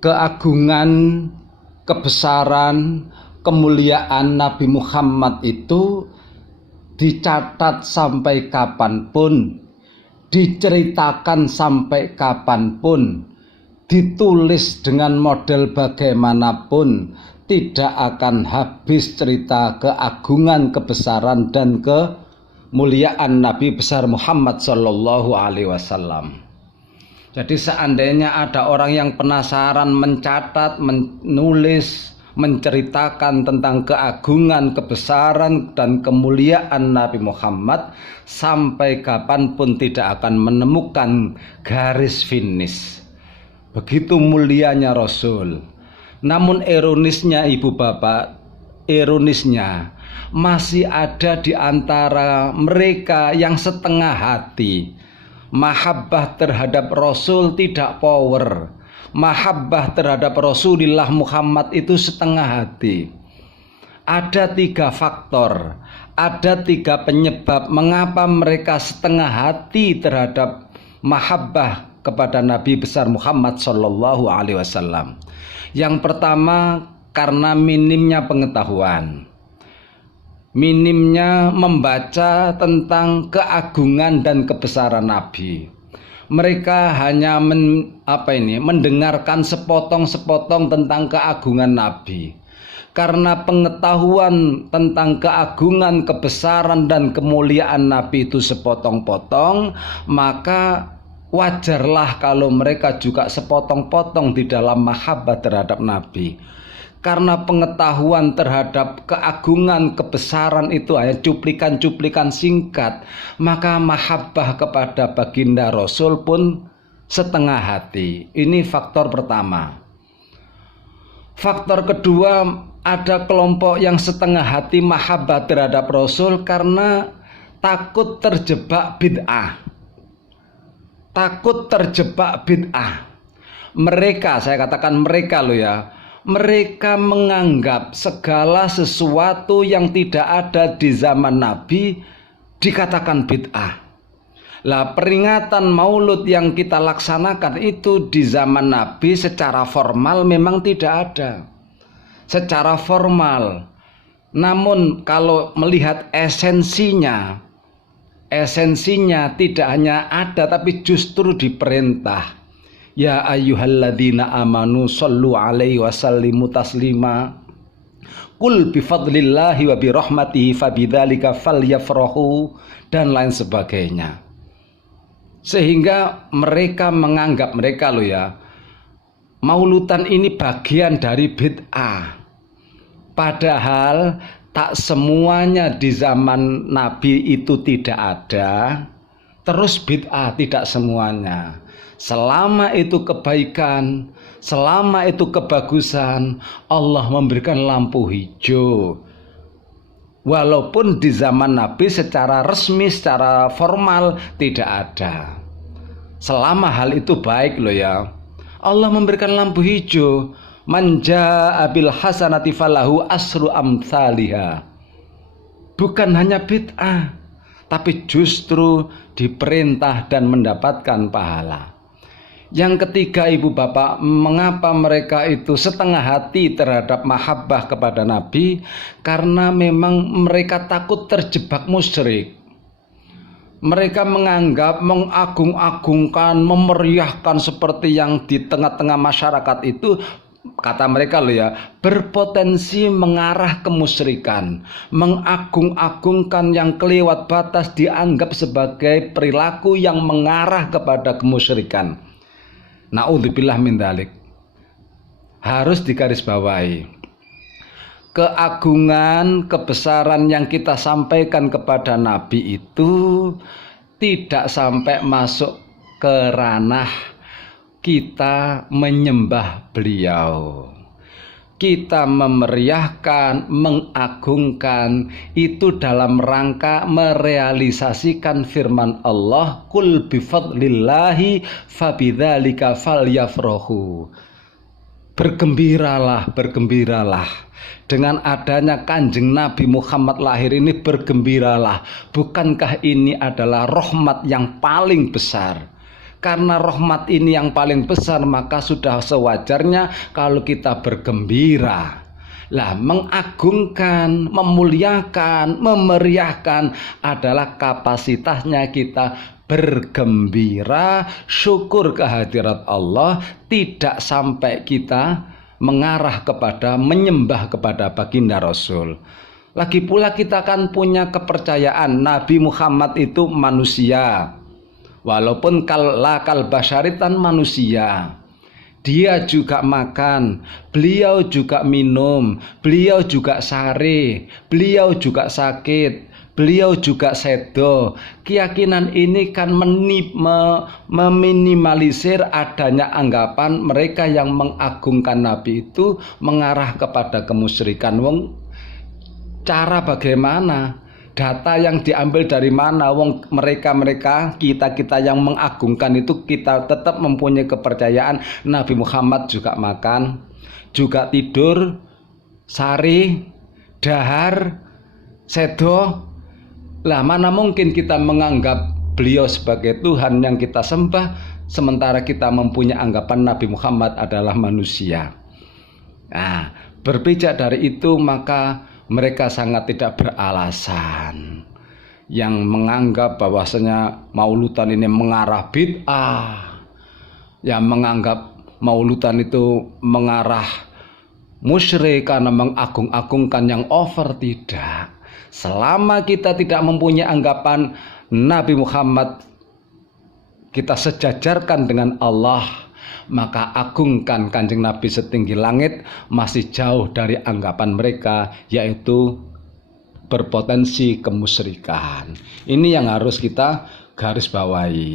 keagungan, kebesaran, kemuliaan Nabi Muhammad itu dicatat sampai kapanpun, diceritakan sampai kapanpun, ditulis dengan model bagaimanapun, tidak akan habis cerita keagungan, kebesaran, dan kemuliaan Nabi besar Muhammad Sallallahu Alaihi Wasallam. Jadi seandainya ada orang yang penasaran mencatat, menulis, menceritakan tentang keagungan, kebesaran, dan kemuliaan Nabi Muhammad, sampai kapanpun tidak akan menemukan garis finish. Begitu mulianya Rasul. Namun ironisnya ibu bapak, ironisnya masih ada di antara mereka yang setengah hati. Mahabbah terhadap Rasul tidak power. Mahabbah terhadap Rasulullah Muhammad itu setengah hati. Ada 3 faktor, ada 3 penyebab mengapa mereka setengah hati terhadap mahabbah kepada Nabi besar Muhammad Sallallahu Alaihi Wasallam. Yang pertama, karena minimnya pengetahuan, minimnya membaca tentang keagungan dan kebesaran Nabi. Mereka hanya mendengarkan sepotong-sepotong tentang keagungan Nabi. Karena pengetahuan tentang keagungan, kebesaran, dan kemuliaan Nabi itu sepotong-potong, maka wajarlah kalau mereka juga sepotong-potong di dalam mahabbah terhadap Nabi. Karena pengetahuan terhadap keagungan, kebesaran itu hanya cuplikan-cuplikan singkat, maka mahabbah kepada baginda Rasul pun setengah hati. Ini faktor pertama. Faktor kedua, ada kelompok yang setengah hati mahabbah terhadap Rasul karena takut terjebak bid'ah. Takut terjebak bid'ah. Mereka, saya katakan mereka loh ya, mereka menganggap segala sesuatu yang tidak ada di zaman Nabi dikatakan bid'ah. Lah peringatan maulud yang kita laksanakan itu di zaman Nabi secara formal memang tidak ada. Secara formal. Namun kalau melihat esensinya tidak hanya ada tapi justru diperintah. Ya ayyuhalladzina amanu sallu alaihi wasallimu taslima. Qul bifadlillahi wa birahmatihi fabidzalika falyafrahu, dan lain sebagainya. Sehingga mereka menganggap, mereka loh ya, mauludan ini bagian dari bid'ah. Padahal tak semuanya di zaman Nabi itu tidak ada, terus bid'ah, tidak semuanya. Selama itu kebaikan, selama itu kebagusan, Allah memberikan lampu hijau. Walaupun di zaman Nabi secara resmi, secara formal tidak ada. Selama hal itu baik loh ya, Allah memberikan lampu hijau. Man jaa'a bil hasanati falahu asru amsalihha. Bukan hanya bid'ah, tapi justru diperintah dan mendapatkan pahala. Yang ketiga ibu bapak, mengapa mereka itu setengah hati terhadap mahabbah kepada Nabi? Karena memang mereka takut terjebak musyrik. Mereka menganggap mengagung-agungkan, memeriahkan seperti yang di tengah-tengah masyarakat itu, kata mereka loh ya, berpotensi mengarah kemusyrikan. Mengagung-agungkan yang kelewat batas dianggap sebagai perilaku yang mengarah kepada kemusyrikan. Na'udzubillah min dzalik. Harus digarisbawahi. Keagungan, kebesaran yang kita sampaikan kepada Nabi itu tidak sampai masuk ke ranah kita menyembah beliau. Kita memeriahkan, mengagungkan itu dalam rangka merealisasikan firman Allah, Qul bifadlillahi fabidzalika falyafrahu. Bergembiralah, bergembiralah. Dengan adanya Kanjeng Nabi Muhammad lahir ini, bergembiralah. Bukankah ini adalah rahmat yang paling besar? Karena rahmat ini yang paling besar, maka sudah sewajarnya kalau kita bergembira. Lah, mengagungkan, memuliakan, memeriahkan adalah kapasitasnya kita bergembira, syukur kehadirat Allah, tidak sampai kita mengarah kepada menyembah kepada baginda Rasul. Lagi pula kita kan punya kepercayaan Nabi Muhammad itu manusia. Walaupun lakal basyaritan manusia, dia juga makan, beliau juga minum, beliau juga sare, beliau juga sakit, beliau juga sedo. Keyakinan ini kan meminimalisir adanya anggapan mereka yang mengagungkan Nabi itu mengarah kepada kemusyrikan. Cara bagaimana? Data yang diambil dari mana? Mereka kita yang mengagungkan itu, kita tetap mempunyai kepercayaan Nabi Muhammad juga makan, juga tidur, sari, dahar, sedo. Lah, mana mungkin kita menganggap beliau sebagai Tuhan yang kita sembah, sementara kita mempunyai anggapan Nabi Muhammad adalah manusia. Nah, berbeda dari itu, maka mereka sangat tidak beralasan yang menganggap bahwasanya maulidan ini mengarah bid'ah, yang menganggap maulidan itu mengarah musyrik karena mengagung-agungkan yang over. Tidak. Selama kita tidak mempunyai anggapan Nabi Muhammad kita sejajarkan dengan Allah, maka agungkan Kanjeng Nabi setinggi langit masih jauh dari anggapan mereka, yaitu berpotensi kemusyrikan. Ini yang harus kita garis bawahi.